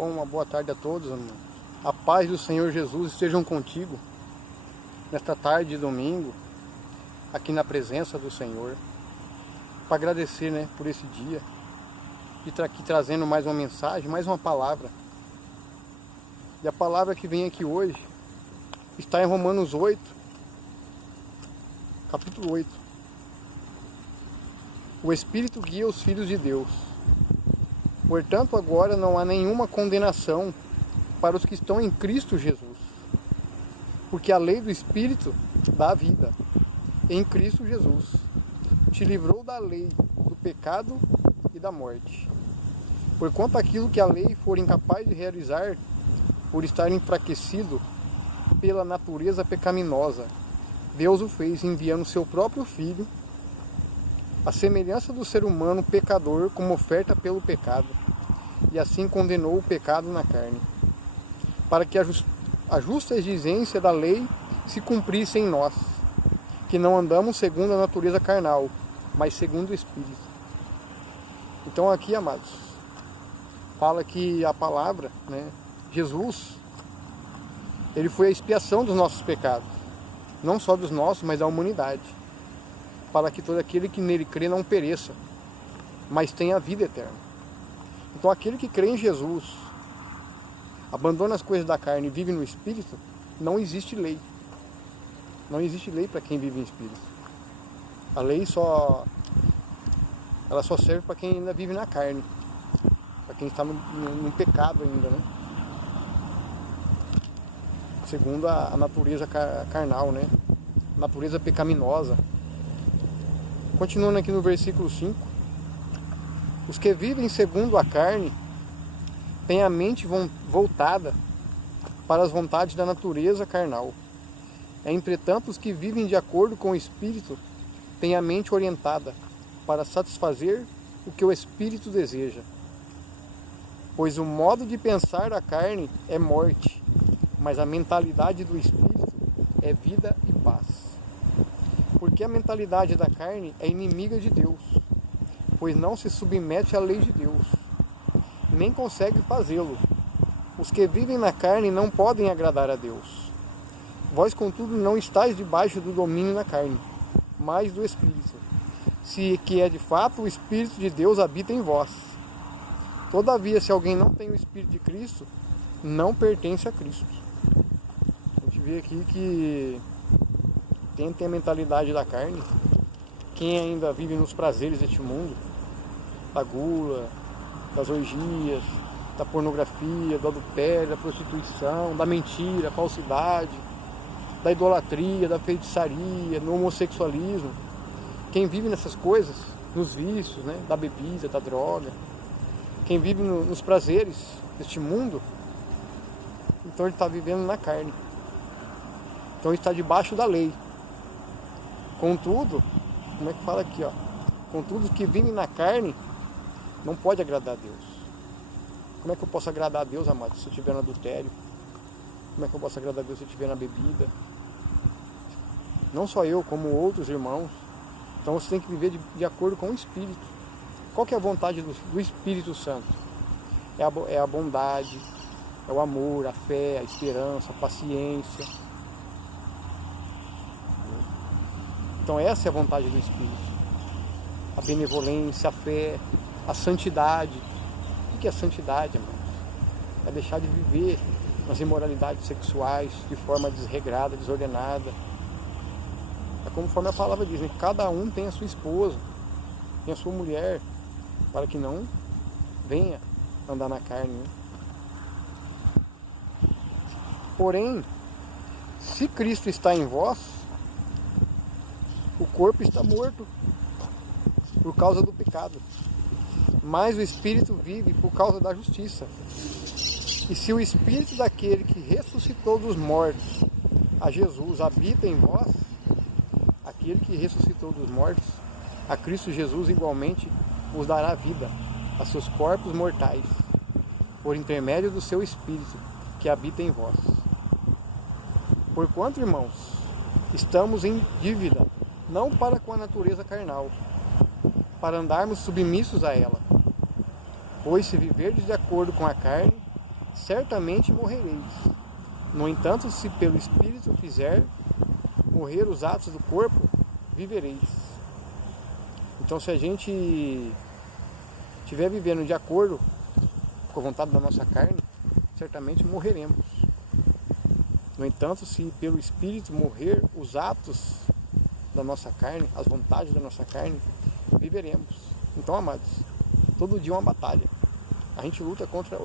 Bom, uma boa tarde a todos, irmão. A paz do Senhor Jesus estejam contigo nesta tarde de domingo, aqui na presença do Senhor, para agradecer, né, por esse dia e aqui trazendo mais uma mensagem, mais uma palavra. E a palavra que vem aqui hoje está em Romanos 8, capítulo 8. O Espírito guia os filhos de Deus. Portanto, agora não há nenhuma condenação para os que estão em Cristo Jesus. Porque a lei do Espírito dá vida em Cristo Jesus te livrou da lei do pecado e da morte. Porquanto aquilo que a lei for incapaz de realizar, por estar enfraquecido pela natureza pecaminosa, Deus o fez enviando seu próprio Filho, a semelhança do ser humano pecador, como oferta pelo pecado, e assim condenou o pecado na carne, para que a justa exigência da lei se cumprisse em nós, que não andamos segundo a natureza carnal, mas segundo o Espírito. Então aqui, amados, fala que a palavra, né, Jesus, ele foi a expiação dos nossos pecados, não só dos nossos, mas da humanidade, para que todo aquele que nele crê não pereça, mas tenha a vida eterna. Então aquele que crê em Jesus, abandona as coisas da carne e vive no Espírito, não existe lei. Não existe lei para quem vive em Espírito. A lei ela só serve para quem ainda vive na carne, para quem está no pecado ainda, né? Segundo a natureza carnal, né? Natureza pecaminosa. Continuando aqui no versículo 5. Os que vivem segundo a carne têm a mente voltada para as vontades da natureza carnal. Entretanto, os que vivem de acordo com o Espírito têm a mente orientada para satisfazer o que o Espírito deseja. Pois o modo de pensar da carne é morte, mas a mentalidade do Espírito é vida e paz. Porque a mentalidade da carne é inimiga de Deus, pois não se submete à lei de Deus, nem consegue fazê-lo. Os que vivem na carne não podem agradar a Deus. Vós, contudo, não estáis debaixo do domínio da carne, mas do Espírito, se que é de fato o Espírito de Deus habita em vós. Todavia, se alguém não tem o Espírito de Cristo, não pertence a Cristo. A gente vê aqui que quem tem a mentalidade da carne, quem ainda vive nos prazeres deste mundo, da gula, das orgias, da pornografia, do adultério, da prostituição, da mentira, falsidade, da idolatria, da feitiçaria, no homossexualismo, quem vive nessas coisas, nos vícios, né, da bebida, da droga, quem vive nos prazeres deste mundo, então ele está vivendo na carne. Então ele está debaixo da lei. Contudo, como é que fala aqui, ó? Contudo, os que vivem na carne não pode agradar a Deus. Como é que eu posso agradar a Deus, amado, se eu estiver no adultério? Como é que eu posso agradar a Deus se eu estiver na bebida? Não só eu, como outros irmãos. Então você tem que viver de acordo com o Espírito. Qual que é a vontade do Espírito Santo? É a bondade, é o amor, a fé, a esperança, a paciência. Então essa é a vontade do Espírito. A benevolência, a fé, a santidade. O que é santidade, irmãos? É deixar de viver nas imoralidades sexuais de forma desregrada, desordenada. É conforme a palavra diz, né? Cada um tem a sua esposa, tem a sua mulher, para que não venha andar na carne, né? Porém, se Cristo está em vós, o corpo está morto por causa do pecado, mas o Espírito vive por causa da justiça. E se o Espírito daquele que ressuscitou dos mortos, a Jesus, habita em vós, aquele que ressuscitou dos mortos, a Cristo Jesus igualmente vos dará vida a seus corpos mortais, por intermédio do seu Espírito que habita em vós. Porquanto, irmãos, estamos em dívida, não para com a natureza carnal, para andarmos submissos a ela. Pois se viverdes de acordo com a carne, certamente morrereis. No entanto, se pelo Espírito fizer morrer os atos do corpo, vivereis. Então, se a gente estiver vivendo de acordo com a vontade da nossa carne, certamente morreremos. No entanto, se pelo Espírito morrer os atos da nossa carne, as vontades da nossa carne, viveremos. Então, amados, todo dia é uma batalha. A gente luta contra...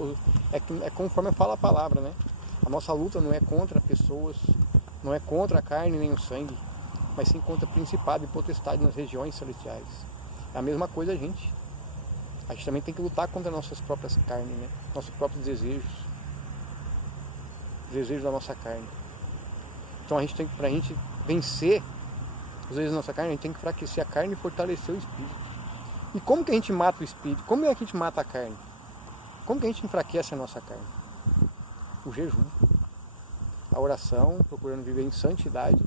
É conforme fala a palavra, né? A nossa luta não é contra pessoas, não é contra a carne nem o sangue, mas sim contra principado e potestade nas regiões celestiais. É a mesma coisa a gente. A gente também tem que lutar contra nossas próprias carnes, né? Nossos próprios desejos. Desejos da nossa carne. Então pra gente vencer os desejos da nossa carne, a gente tem que enfraquecer a carne e fortalecer o espírito. E como que a gente mata o espírito? Como é que a gente mata a carne? Como que a gente enfraquece a nossa carne? O jejum. A oração, procurando viver em santidade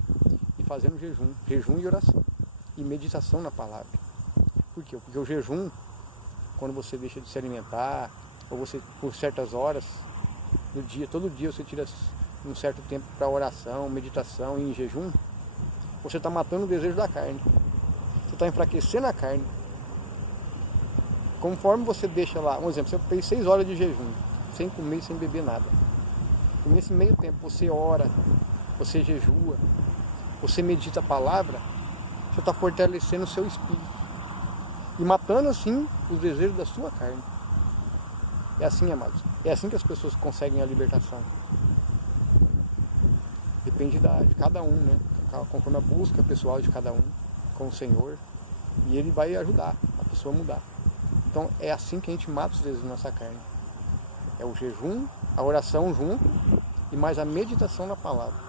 e fazendo jejum. Jejum e oração. E meditação na palavra. Por quê? Porque o jejum, quando você deixa de se alimentar, ou você, por certas horas do dia, todo dia você tira um certo tempo para oração, meditação e em jejum, você está matando o desejo da carne. Você está enfraquecendo a carne. Conforme você deixa lá, um exemplo, você fez 6 horas de jejum, sem comer e sem beber nada. E nesse meio tempo você ora, você jejua, você medita a palavra, você está fortalecendo o seu espírito. E matando assim os desejos da sua carne. É assim, amados. É assim que as pessoas conseguem a libertação. Depende de cada um, né? Conforme a busca pessoal de cada um com o Senhor. E Ele vai ajudar a pessoa a mudar. Então é assim que a gente mata os desejos da nossa carne. É o jejum, a oração junto e mais a meditação na palavra.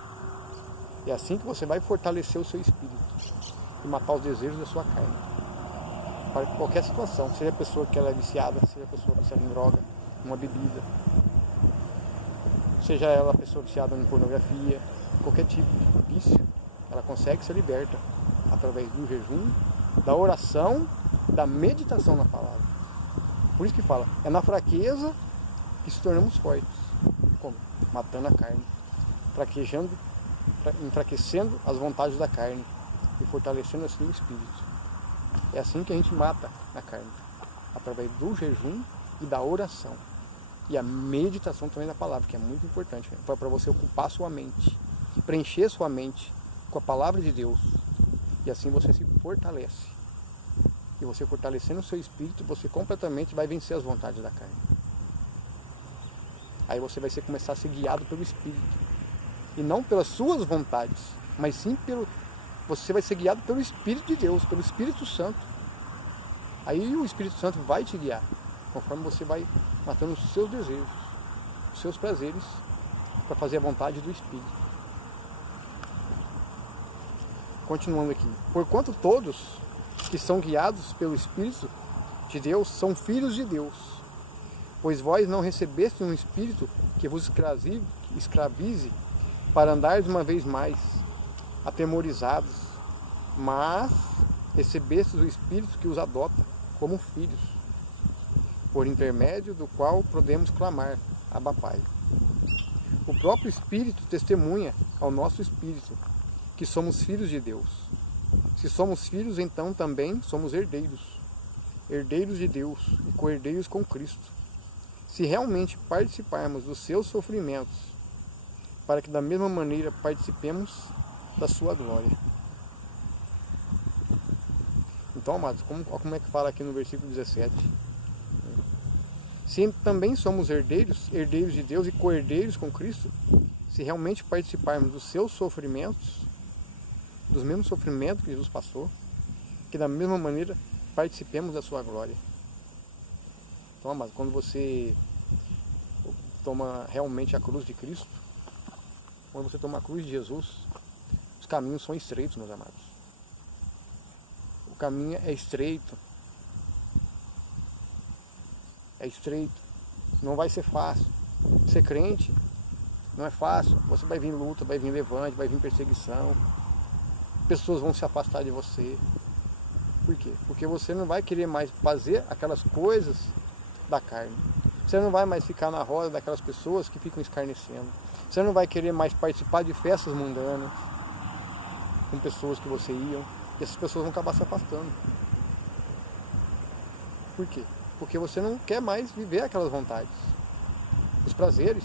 É assim que você vai fortalecer o seu espírito e matar os desejos da sua carne. Para qualquer situação, seja a pessoa que ela é viciada, seja a pessoa viciada em droga, uma bebida, seja ela a pessoa viciada em pornografia, qualquer tipo de vício, ela consegue ser liberta através do jejum, da oração, da meditação na palavra. Por isso que fala, é na fraqueza que se tornamos fortes. Como? Matando a carne, enfraquecendo as vontades da carne e fortalecendo assim o espírito. É assim que a gente mata a carne, através do jejum e da oração. E a meditação também da palavra, que é muito importante, para você ocupar sua mente, preencher sua mente com a palavra de Deus. E assim você se fortalece. E você fortalecendo o seu espírito, você completamente vai vencer as vontades da carne. Aí você vai começar a ser guiado pelo Espírito. E não pelas suas vontades, mas sim você vai ser guiado pelo Espírito de Deus, pelo Espírito Santo. Aí o Espírito Santo vai te guiar, conforme você vai matando os seus desejos, os seus prazeres, para fazer a vontade do Espírito. Continuando aqui. Porquanto todos que são guiados pelo Espírito de Deus são filhos de Deus. Pois vós não recebeste um Espírito que vos escravize para andares uma vez mais atemorizados, mas recebestes o Espírito que os adota como filhos, por intermédio do qual podemos clamar, Abba Pai. O próprio Espírito testemunha ao nosso Espírito que somos filhos de Deus. Se somos filhos, então também somos herdeiros, herdeiros de Deus e co-herdeiros com Cristo. Se realmente participarmos dos seus sofrimentos, para que da mesma maneira participemos da sua glória. Então, amados, como é que fala aqui no versículo 17? Se também somos herdeiros, herdeiros de Deus e co-herdeiros com Cristo, se realmente participarmos dos seus sofrimentos, dos mesmos sofrimentos que Jesus passou, que da mesma maneira participemos da sua glória. Então, amados, quando você toma realmente a cruz de Cristo, quando você toma a cruz de Jesus, os caminhos são estreitos, meus amados. O caminho é estreito. É estreito. Não vai ser fácil. Ser crente não é fácil. Você vai vir luta, vai vir levante, vai vir perseguição. Pessoas vão se afastar de você. Por quê? Porque você não vai querer mais fazer aquelas coisas da carne. Você não vai mais ficar na roda daquelas pessoas que ficam escarnecendo. Você não vai querer mais participar de festas mundanas com pessoas que você ia. E essas pessoas vão acabar se afastando. Por quê? Porque você não quer mais viver aquelas vontades. Os prazeres.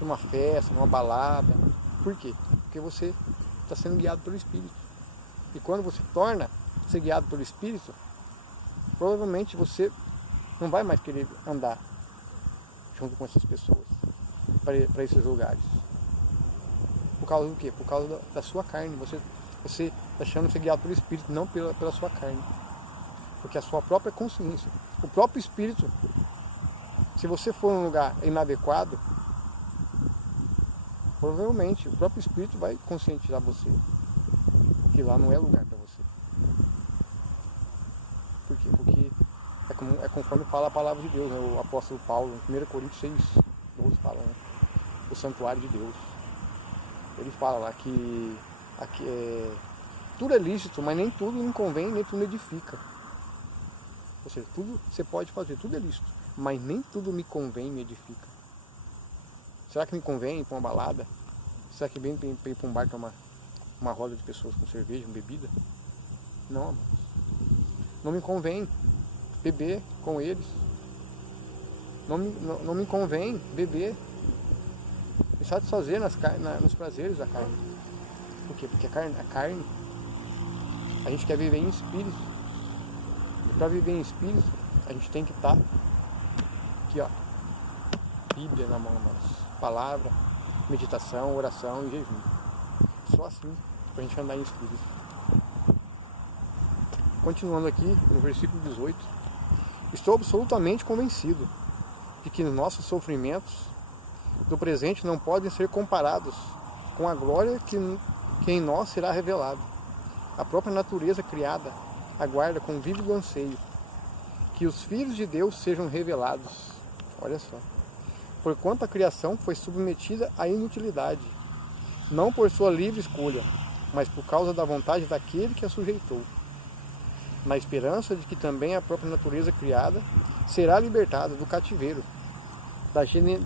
Numa festa, numa balada. Por quê? Porque você está sendo guiado pelo Espírito. E quando você torna ser guiado pelo Espírito, provavelmente você não vai mais querer andar junto com essas pessoas para esses lugares. Por causa do quê? Por causa da sua carne. Você está deixando ser guiado pelo Espírito, não pela sua carne. Porque a sua própria consciência, o próprio Espírito, se você for num lugar inadequado, provavelmente o próprio Espírito vai conscientizar você que lá não é lugar para você. Por quê? Porque é conforme fala a palavra de Deus, né? O apóstolo Paulo, em 1 Coríntios 6:12 fala, né? O santuário de Deus. Ele fala lá que tudo é lícito, mas nem tudo me convém, nem tudo me edifica. Ou seja, tudo você pode fazer, tudo é lícito, mas nem tudo me convém, me edifica. Será que me convém ir para uma balada? Será que vem para ir para um bar tomar uma roda de pessoas com cerveja, com bebida? Não, amados. Não me convém beber com eles. Não me convém beber e satisfazer nos prazeres da carne. Por quê? Porque a carne, a gente quer viver em espírito. E para viver em espírito, a gente tem que estar aqui, ó, Bíblia na mão, mas palavra, meditação, oração e jejum. Só assim para a gente andar em espírito. Continuando aqui no versículo 18, estou absolutamente convencido de que nossos sofrimentos do presente não podem ser comparados com a glória que em nós será revelada. A própria natureza criada aguarda com vívido anseio que os filhos de Deus sejam revelados. Olha só. Porquanto a criação foi submetida à inutilidade, não por sua livre escolha, mas por causa da vontade daquele que a sujeitou, na esperança de que também a própria natureza criada será libertada do cativeiro, da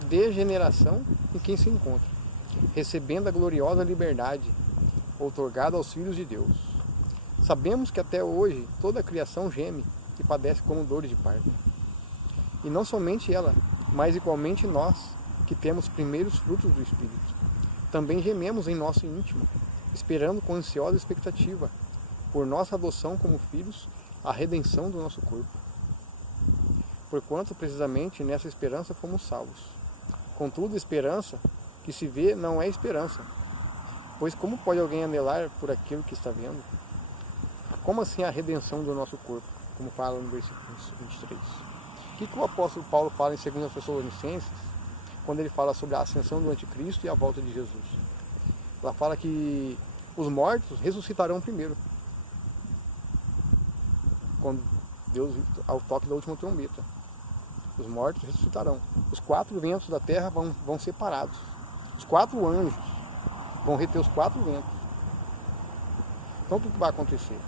degeneração em que se encontra, recebendo a gloriosa liberdade outorgada aos filhos de Deus. Sabemos que até hoje toda a criação geme e padece como dores de parto. E não somente ela, mas igualmente nós, que temos primeiros frutos do Espírito, também gememos em nosso íntimo, esperando com ansiosa expectativa, por nossa adoção como filhos, a redenção do nosso corpo. Porquanto, precisamente, nessa esperança fomos salvos. Contudo, esperança que se vê não é esperança, pois como pode alguém anelar por aquilo que está vendo? Como assim a redenção do nosso corpo, como fala no versículo 23? O que o apóstolo Paulo fala em 2 Tessalonicenses, quando ele fala sobre a ascensão do anticristo e a volta de Jesus? Ela fala que os mortos ressuscitarão primeiro, quando Deus, ao toque da última trombeta. Os mortos ressuscitarão. Os 4 ventos da terra vão separados. Os 4 anjos vão reter os 4 ventos. Então o que vai acontecer?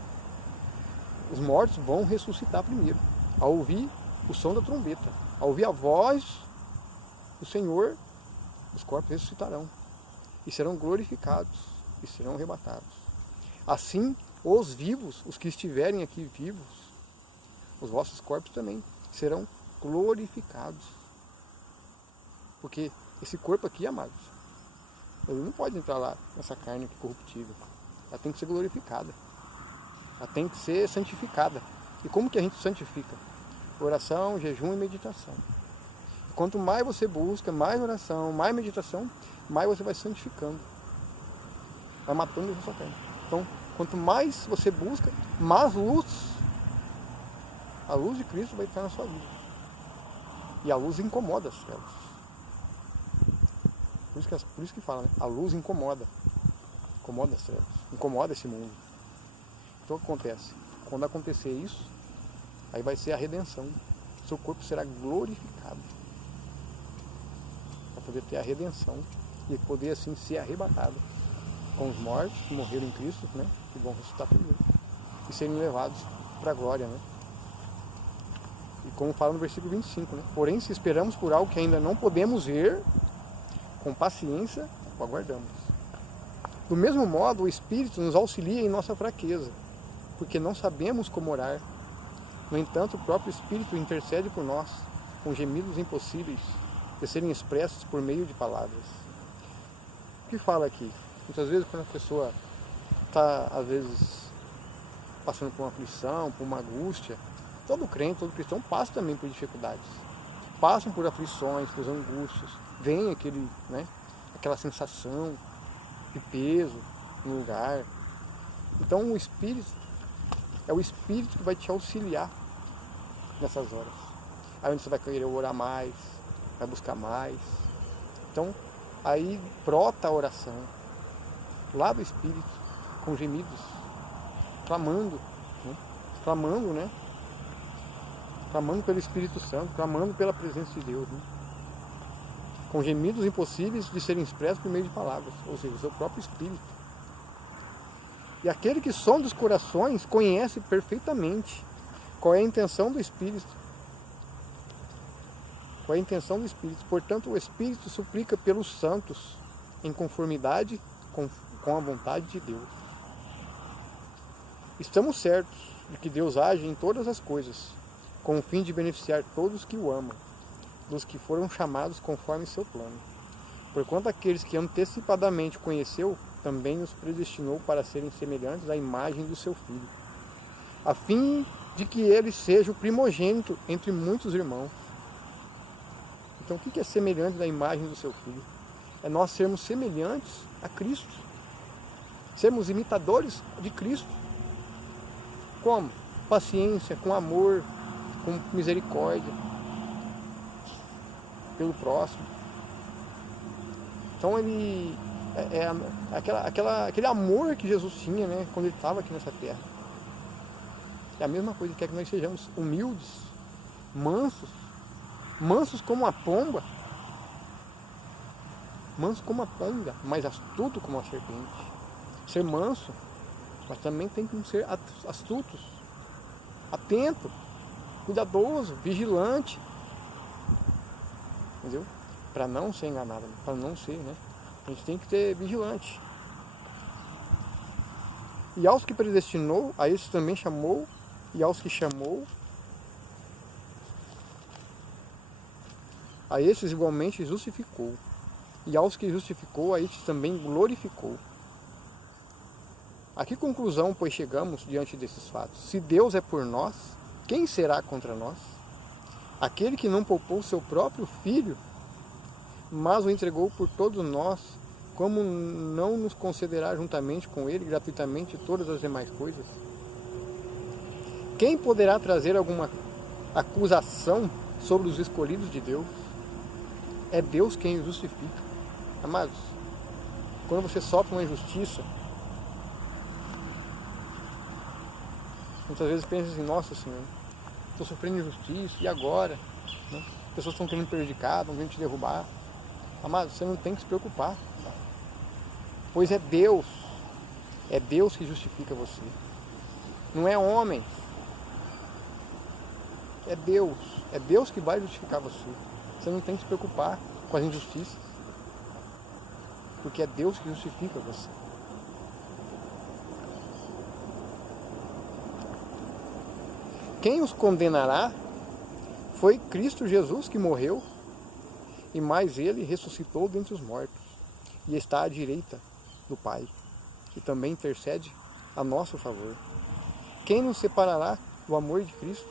Os mortos vão ressuscitar primeiro, ao ouvir o som da trombeta, ao ouvir a voz do Senhor, os corpos ressuscitarão e serão glorificados e serão arrebatados. Assim, os vivos, os que estiverem aqui vivos, os vossos corpos também serão glorificados. Porque esse corpo aqui, amados, ele não pode entrar lá nessa carne aqui corruptível. Ela tem que ser glorificada. Ela tem que ser santificada. E como que a gente santifica? Oração, jejum e meditação. Quanto mais você busca, mais oração, mais meditação, mais você vai santificando. Vai matando a sua carne. Então, quanto mais você busca, mais luz, a luz de Cristo vai estar na sua vida. E a luz incomoda as trevas. Por isso que fala, né? A luz incomoda. Incomoda as trevas. Incomoda esse mundo. Então o que acontece? Quando acontecer isso, aí vai ser a redenção. Seu corpo será glorificado. Para poder ter a redenção e poder assim ser arrebatado com os mortos que morreram em Cristo, né? Que vão ressuscitar primeiro. E serem levados para a glória, né? E como fala no versículo 25, né? Porém, se esperamos por algo que ainda não podemos ver, com paciência o aguardamos. Do mesmo modo, o Espírito nos auxilia em nossa fraqueza, porque não sabemos como orar. No entanto, o próprio Espírito intercede por nós, com gemidos impossíveis de serem expressos por meio de palavras. O que fala aqui? Muitas vezes, quando a pessoa está, às vezes, passando por uma aflição, por uma angústia, todo crente, todo cristão passa também por dificuldades. Passam por aflições, por angústias, vem aquela sensação de peso no lugar. Então o Espírito é o Espírito que vai te auxiliar nessas horas. Aí onde você vai querer orar mais, vai buscar mais. Então aí brota a oração lá do Espírito, com gemidos, clamando pelo Espírito Santo, clamando pela presença de Deus, né? Com gemidos impossíveis de serem expressos por meio de palavras, ou seja, o seu próprio Espírito. E aquele que sonda os corações conhece perfeitamente qual é a intenção do Espírito. Qual é a intenção do Espírito. Portanto, o Espírito suplica pelos santos em conformidade com a vontade de Deus. Estamos certos de que Deus age em todas as coisas, com o fim de beneficiar todos que o amam, dos que foram chamados conforme seu plano. Porquanto aqueles que antecipadamente conheceu, também nos predestinou para serem semelhantes à imagem do seu Filho, a fim de que ele seja o primogênito entre muitos irmãos. Então, o que é semelhante à imagem do seu Filho? É nós sermos semelhantes a Cristo, sermos imitadores de Cristo. Como? Paciência, com amor, com misericórdia pelo próximo. Então ele aquele amor que Jesus tinha, né, quando ele estava aqui nessa terra. É a mesma coisa, que quer que nós sejamos humildes, mansos como a pomba, mas astuto como a serpente. Ser manso, mas também tem que ser astutos, atento, cuidadoso, vigilante, entendeu? Para não ser enganado, para não ser, né? A gente tem que ser vigilante. E aos que predestinou, a esses também chamou, e aos que chamou, a esses igualmente justificou, e aos que justificou, a esses também glorificou. A que conclusão, pois, chegamos diante desses fatos? Se Deus é por nós, quem será contra nós? Aquele que não poupou seu próprio Filho, mas o entregou por todos nós, como não nos concederá juntamente com ele gratuitamente todas as demais coisas? Quem poderá trazer alguma acusação sobre os escolhidos de Deus? É Deus quem os justifica. Amados, quando você sofre uma injustiça, muitas vezes pensa assim: nossa Senhor, estou sofrendo injustiça, e agora? Né? As pessoas estão querendo me prejudicar, estão querendo te derrubar. Amado, você não tem que se preocupar, pois é Deus que justifica você, não é homem, é Deus que vai justificar você. Você não tem que se preocupar com as injustiças, porque é Deus que justifica você. Quem os condenará? Foi Cristo Jesus que morreu, e mais ele ressuscitou dentre os mortos, e está à direita do Pai, e também intercede a nosso favor. Quem nos separará do amor de Cristo?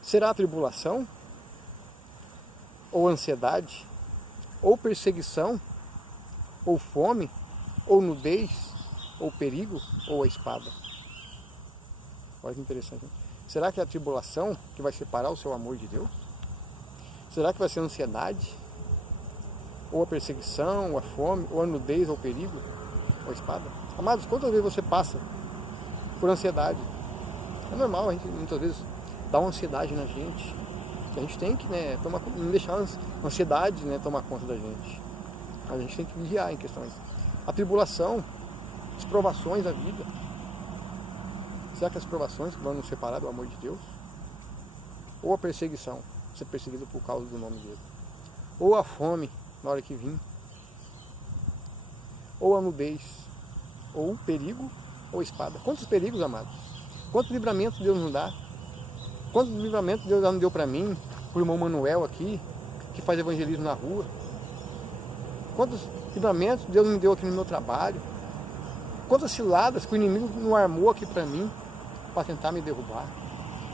Será a tribulação? Ou ansiedade? Ou perseguição? Ou fome? Ou nudez? Ou perigo? Ou a espada? Olha que interessante, né? Será que é a tribulação que vai separar o seu amor de Deus? Será que vai ser a ansiedade? Ou a perseguição, ou a fome, ou a nudez, ou o perigo, ou a espada? Amados, quantas vezes você passa por ansiedade? É normal, a gente muitas vezes dá uma ansiedade na gente. A gente tem que, né, não deixar a ansiedade, né, tomar conta da gente. A gente tem que vigiar em questões. A tribulação, as provações da vida. Será que as provações vão nos separar do amor de Deus? ou a perseguição, ser perseguido por causa do nome dele, ou a fome na hora que vir, ou a nudez, ou o perigo, ou a espada. Quantos perigos, amados? Quantos livramentos Deus nos dá? Quantos livramentos Deus já não deu para mim, para o irmão Manuel aqui, que faz evangelismo na rua? Quantos livramentos Deus me deu aqui no meu trabalho? Quantas ciladas que o inimigo não armou aqui para mim, para tentar me derrubar,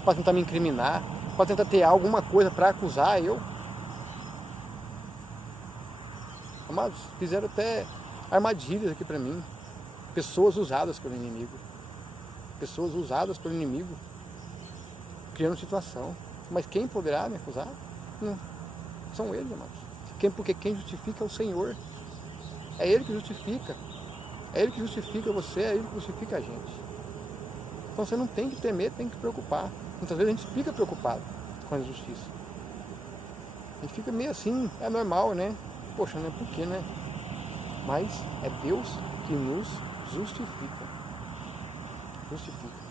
para tentar me incriminar, para tentar ter alguma coisa para acusar eu? Amados, fizeram até armadilhas aqui para mim. Pessoas usadas pelo inimigo. Pessoas usadas pelo inimigo, criando situação. Mas quem poderá me acusar? Não. São eles, amados. Porque quem justifica é o Senhor. É Ele que justifica. É Ele que justifica você, é Ele que justifica a gente. Então você não tem que temer, tem que preocupar. Muitas vezes a gente fica preocupado com a injustiça. A gente fica meio assim, é normal, né? Poxa, não é por quê, né? Mas é Deus que nos justifica. Justifica.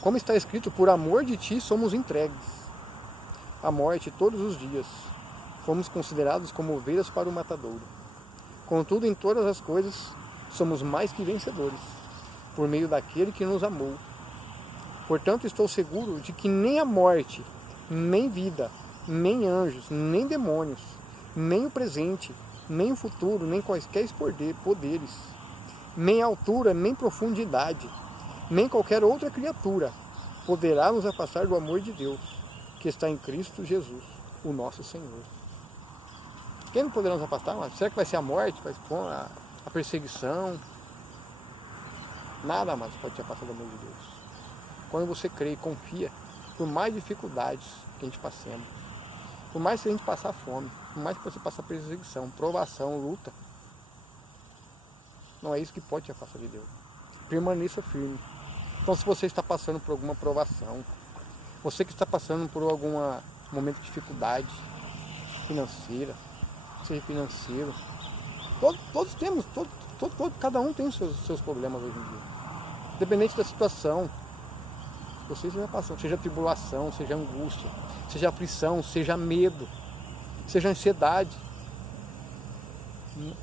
Como está escrito, por amor de ti somos entregues à morte todos os dias. Fomos considerados como ovelhas para o matadouro. Contudo, em todas as coisas, somos mais que vencedores, por meio daquele que nos amou. Portanto, estou seguro de que nem a morte, nem vida, nem anjos, nem demônios, nem o presente, nem o futuro, nem quaisquer poderes, nem altura, nem profundidade, nem qualquer outra criatura poderá nos afastar do amor de Deus, que está em Cristo Jesus, o nosso Senhor. Quem não poderá nos afastar? Será que vai ser a morte? Vai ser a perseguição? Nada mais pode te afastar do amor de Deus. Quando você crê e confia, por mais dificuldades que a gente passemos, por mais que a gente passar fome, por mais que você passar perseguição, provação, luta, não é isso que pode te afastar de Deus. Permaneça firme. Então, se você está passando por alguma provação, você que está passando por algum momento de dificuldade financeira, seja financeiro, todos temos, cada um tem seus problemas hoje em dia. Independente da situação, você já passou, seja tribulação, seja angústia, seja aflição, seja medo, seja ansiedade,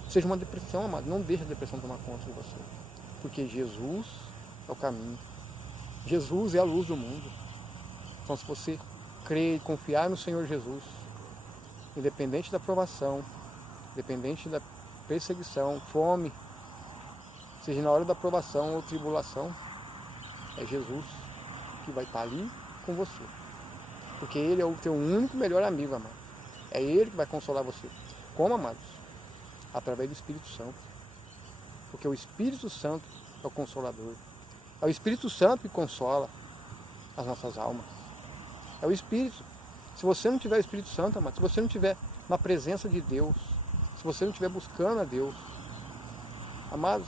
seja uma depressão, amado. Não deixe a depressão tomar conta de você, porque Jesus é o caminho, Jesus é a luz do mundo. Então, se você crer e confiar no Senhor Jesus, independente da provação, independente da perseguição, fome, seja na hora da provação ou tribulação, é Jesus que vai estar ali com você. Porque Ele é o teu único melhor amigo, amado. É Ele que vai consolar você. Como, amados? Através do Espírito Santo. Porque o Espírito Santo é o Consolador. É o Espírito Santo que consola as nossas almas. É o Espírito. Se você não tiver o Espírito Santo, amado, se você não tiver na presença de Deus, se você não estiver buscando a Deus, amados,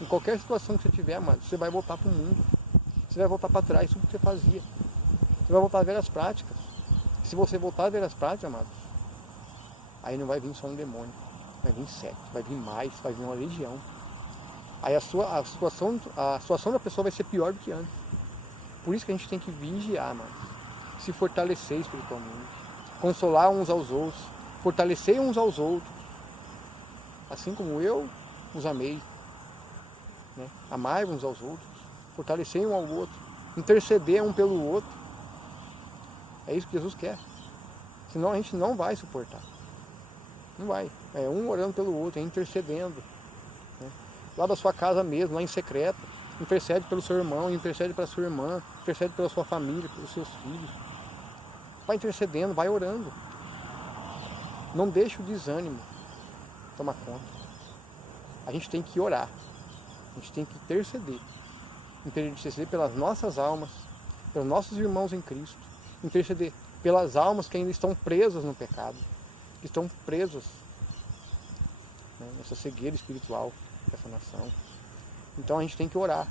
em qualquer situação que você tiver, amados, você vai voltar para o mundo. Você vai voltar para trás, tudo que você fazia. Você vai voltar a ver as práticas. Se você voltar a ver as práticas, amados, aí não vai vir só um demônio. Vai vir sete, vai vir mais, vai vir uma legião. Aí a situação da pessoa vai ser pior do que antes. Por isso que a gente tem que vigiar, amados. Se fortalecer espiritualmente. Consolar uns aos outros. Fortalecer uns aos outros. Assim como eu os amei. Né? Amar uns aos outros. Fortalecer um ao outro. Interceder um pelo outro. É isso que Jesus quer. Senão a gente não vai suportar. Não vai. É um orando pelo outro, é intercedendo. Né? Lá da sua casa mesmo, lá em secreto. Intercede pelo seu irmão, intercede pela sua irmã, intercede pela sua família, pelos seus filhos. Vai intercedendo, vai orando. Não deixe o desânimo tomar conta. A gente tem que orar. A gente tem que interceder. Interceder pelas nossas almas, pelos nossos irmãos em Cristo. Interceder pelas almas que ainda estão presas no pecado, que estão presas, né, nessa cegueira espiritual dessa nação. Então a gente tem que orar.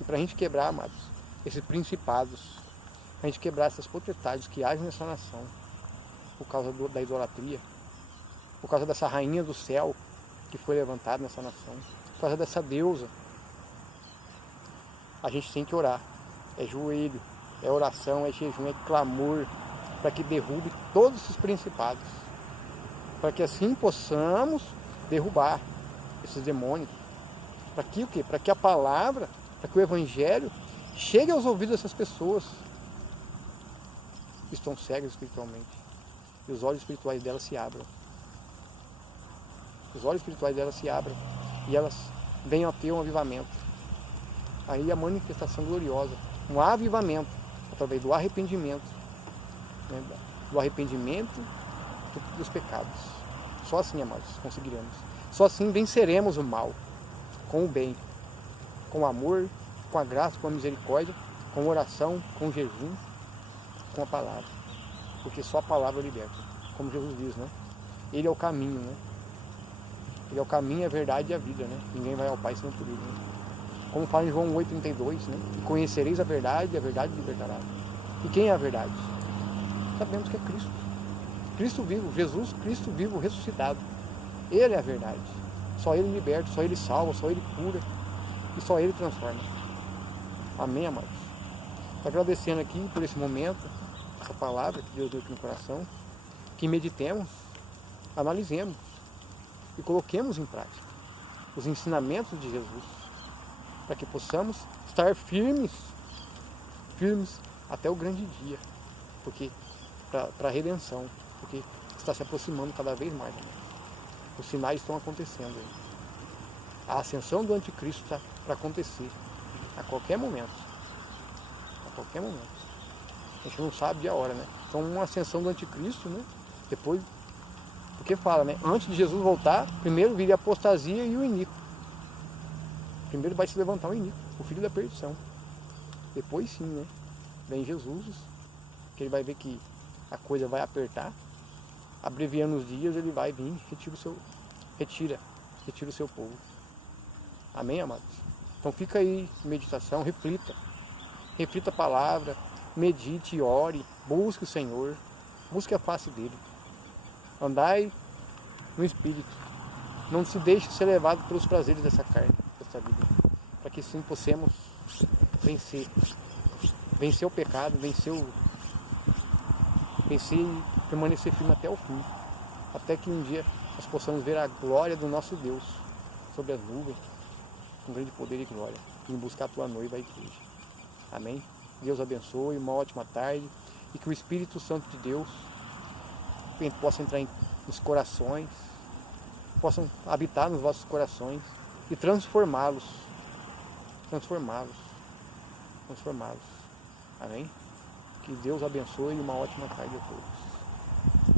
E para a gente quebrar, amados, esses principados, para a gente quebrar essas potestades que agem nessa nação, por causa da idolatria, por causa dessa rainha do céu que foi levantada nessa nação, por causa dessa deusa, a gente tem que orar. é joelho, é oração, é jejum, é clamor, para que derrube todos esses principados, para que assim possamos derrubar esses demônios. Para que o quê? Para que a palavra, para que o evangelho chegue aos ouvidos dessas pessoas que estão cegas espiritualmente e os olhos espirituais delas se abram. Os olhos espirituais delas se abram e elas venham a ter um avivamento. Aí a manifestação gloriosa, um avivamento através do arrependimento, né? Do arrependimento dos pecados. Só assim, amados, conseguiremos. Só assim venceremos o mal com o bem, com o amor, com a graça, com a misericórdia, com a oração, com o jejum, com a palavra. Porque só a palavra liberta, como Jesus diz, né? Ele é o caminho, né? Ele é o caminho, a verdade e a vida, né? Ninguém vai ao Pai senão por ele, né? Como fala em João 8,32, né? E conhecereis a verdade libertará. E quem é a verdade? Sabemos que é Cristo. Cristo vivo, Jesus, Cristo vivo, ressuscitado. Ele é a verdade. Só Ele liberta, só Ele salva, só Ele cura e só Ele transforma. Amém, amados? Estou agradecendo aqui por esse momento, essa palavra que Deus deu aqui no coração, que meditemos, analisemos e coloquemos em prática os ensinamentos de Jesus, para que possamos estar firmes até o grande dia, porque para a redenção, porque está se aproximando cada vez mais. Né? Os sinais estão acontecendo aí. A ascensão do anticristo está para acontecer a qualquer momento. A qualquer momento. A gente não sabe a hora, né? Então uma ascensão do anticristo, né? Depois, porque fala, né? Antes de Jesus voltar, primeiro viria a apostasia e o iníquo. Primeiro vai se levantar o iníquo, o filho da perdição. Depois sim, né? Vem Jesus, que ele vai ver que a coisa vai apertar. Abreviando os dias, ele vai vir e retira o seu povo. Amém, amados? Então fica aí, meditação, reflita a palavra, medite, ore, busque o Senhor, busque a face dele. Andai no Espírito. Não se deixe ser levado pelos prazeres dessa carne, dessa vida. Para que sim possamos vencer o pecado, vencer e permanecer firme até o fim. Até que um dia nós possamos ver a glória do nosso Deus sobre as nuvens, com grande poder e glória, e buscar a tua noiva, a igreja. Amém? Deus abençoe, uma ótima tarde, e que o Espírito Santo de Deus possa entrar nos corações, possam habitar nos vossos corações e transformá-los. Amém? Que Deus abençoe e uma ótima tarde a todos.